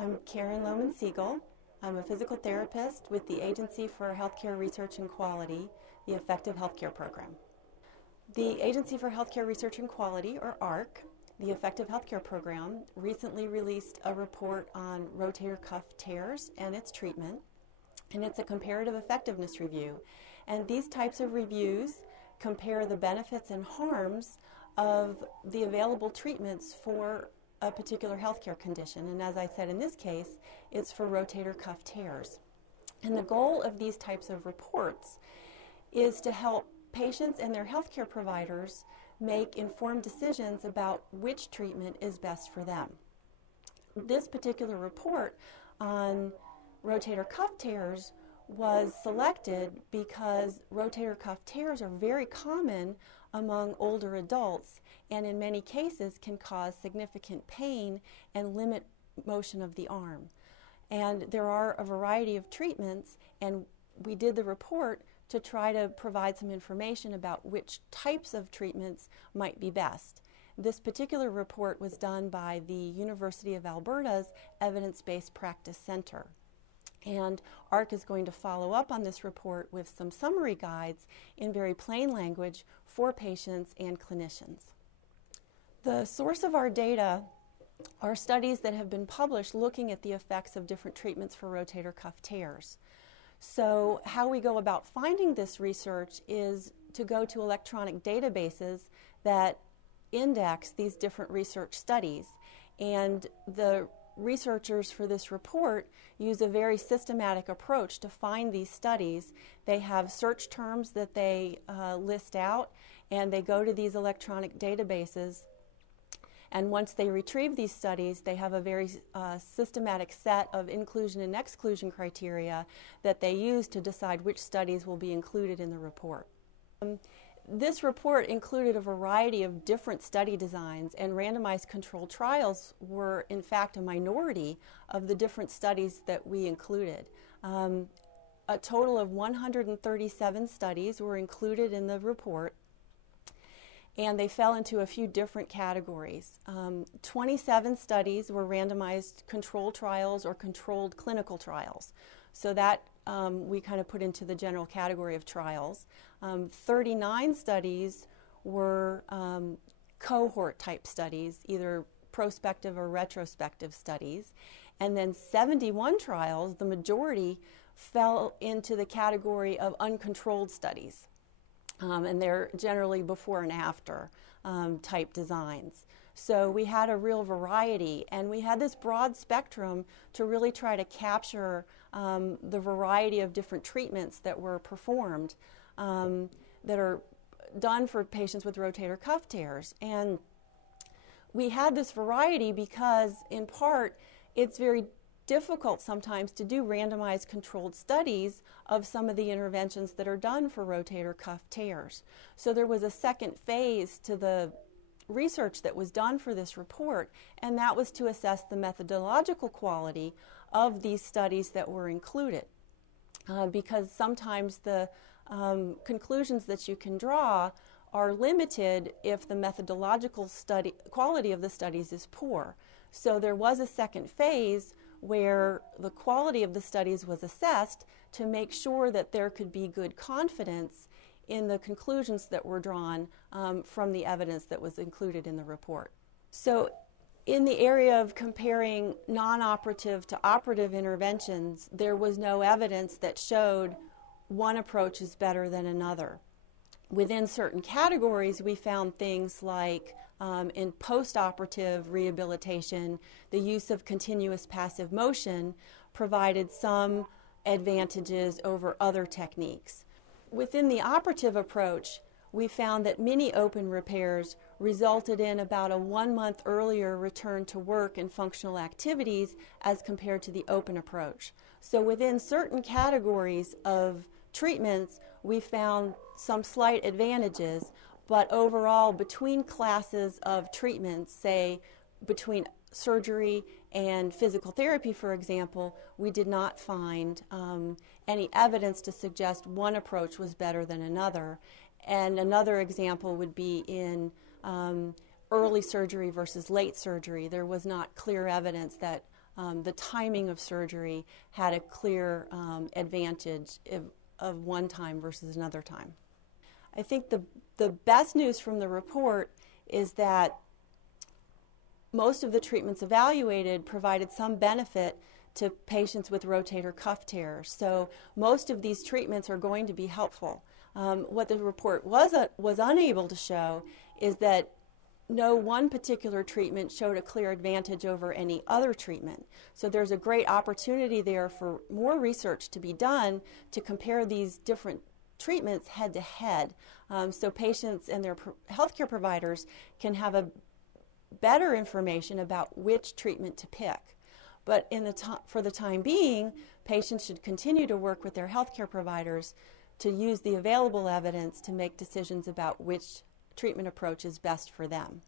I'm Karen Lohman-Siegel. I'm a physical therapist with the Agency for Healthcare Research and Quality, the Effective Healthcare Program. The Agency for Healthcare Research and Quality, or AHRQ, the Effective Healthcare Program, recently released a report on rotator cuff tears and its treatment, and it's a comparative effectiveness review. And these types of reviews compare the benefits and harms of the available treatments for a particular healthcare condition. And as I said, in this case, it's for rotator cuff tears. And the goal of these types of reports is to help patients and their healthcare providers make informed decisions about which treatment is best for them. This particular report on rotator cuff tears was selected because rotator cuff tears are very common among older adults and in many cases can cause significant pain and limit motion of the arm. And there are a variety of treatments, and we did the report to try to provide some information about which types of treatments might be best. This particular report was done by the University of Alberta's Evidence-Based Practice Center. And AHRQ is going to follow up on this report with some summary guides in very plain language for patients and clinicians. The source of our data are studies that have been published looking at the effects of different treatments for rotator cuff tears. So how we go about finding this research is to go to electronic databases that index these different research studies. And the researchers for this report use a very systematic approach to find these studies. They have search terms that they list out, and they go to these electronic databases. And once they retrieve these studies, they have a very systematic set of inclusion and exclusion criteria that they use to decide which studies will be included in the report. This report included a variety of different study designs, and randomized controlled trials were in fact a minority of the different studies that we included. A total of 137 studies were included in the report, and they fell into a few different categories. 27 studies were randomized controlled trials or controlled clinical trials. So that we kind of put into the general category of trials. 39 studies were cohort type studies, either prospective or retrospective studies. And then 71 trials, the majority, fell into the category of uncontrolled studies. And they're generally before and after type designs. So we had a real variety, and we had this broad spectrum to really try to capture the variety of different treatments that were performed that are done for patients with rotator cuff tears. And we had this variety because, in part, it's very difficult sometimes to do randomized controlled studies of some of the interventions that are done for rotator cuff tears. So there was a second phase to the research that was done for this report, and that was to assess the methodological quality of these studies that were included. Because sometimes the conclusions that you can draw are limited if the methodological quality of the studies is poor. So there was a second phase where the quality of the studies was assessed to make sure that there could be good confidence in the conclusions that were drawn from the evidence that was included in the report. So in the area of comparing non-operative to operative interventions, there was no evidence that showed one approach is better than another. Within certain categories, we found things like in post-operative rehabilitation, the use of continuous passive motion provided some advantages over other techniques. Within the operative approach, we found that mini open repairs resulted in about a 1 month earlier return to work and functional activities as compared to the open approach. So within certain categories of treatments, we found some slight advantages, but overall between classes of treatments, say between surgery and physical therapy, for example, we did not find any evidence to suggest one approach was better than another. And another example would be in early surgery versus late surgery. There was not clear evidence that the timing of surgery had a clear advantage of one time versus another time. I think the best news from the report is that most of the treatments evaluated provided some benefit to patients with rotator cuff tears. So most of these treatments are going to be helpful. What the report was unable to show is that no one particular treatment showed a clear advantage over any other treatment. So there's a great opportunity there for more research to be done to compare these different treatments head to head, so patients and their healthcare providers can have a better information about which treatment to pick. But for the time being, patients should continue to work with their healthcare providers to use the available evidence to make decisions about which treatment approach is best for them.